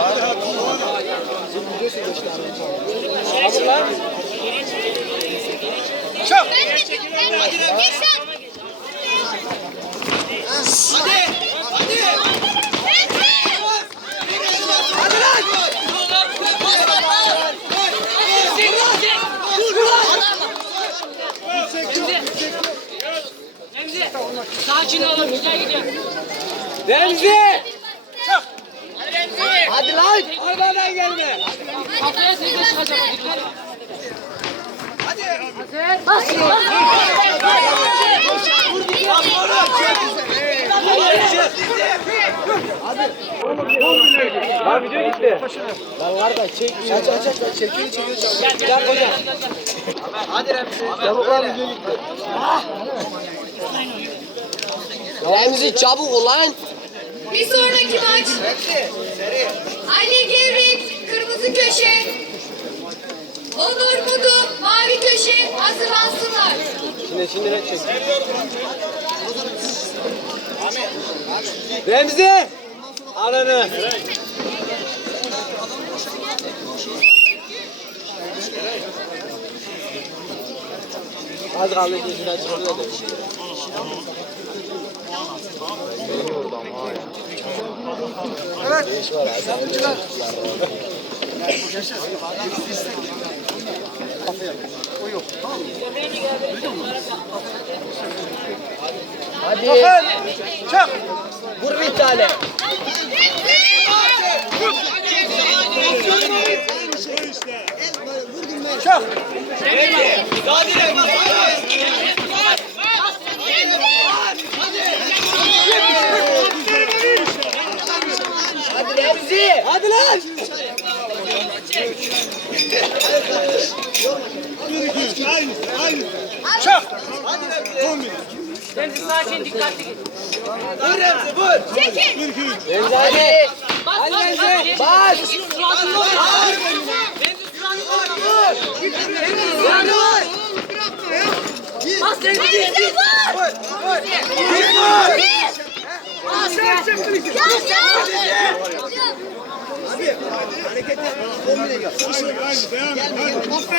devam et. Çık. Başlayacağım. Çık. Remzi. Sakin olun. Güzel gidiyor. Remzi. Hadi lan. Oradan gelme. Kafaya tekrar çıkacak. Dikkat et. Lan video gitti. Lan var da çek. Aç aç aç. Çekiyor çekiyor. Gel gel. Hadi Remzi. Çabuk lan video gitti. Remzi çabuk ulan. Bir sonraki maç. Ali Gevrek, kırmızı köşe. Onur Mudu, mavi köşe hazırlansınlar. Şimdi şimdi ne. Remzi. Ananı. Az kaldı şuradan çıkıyor da. Evet. Savcılar. Hadi. Çık. Vur bir tane. Çık. Hadi Remzi. Hadi lan. Çık. Remzi sakin dikkatli git. Vur Remzi vur. Çekin. Remzi hadi. Bas bas Remzi, bas. bas. Remzi suratını vur. Remzi suratını vur. Bas Remzi. Remzi vur. Vur. Vur. Bir. Yaz yaz.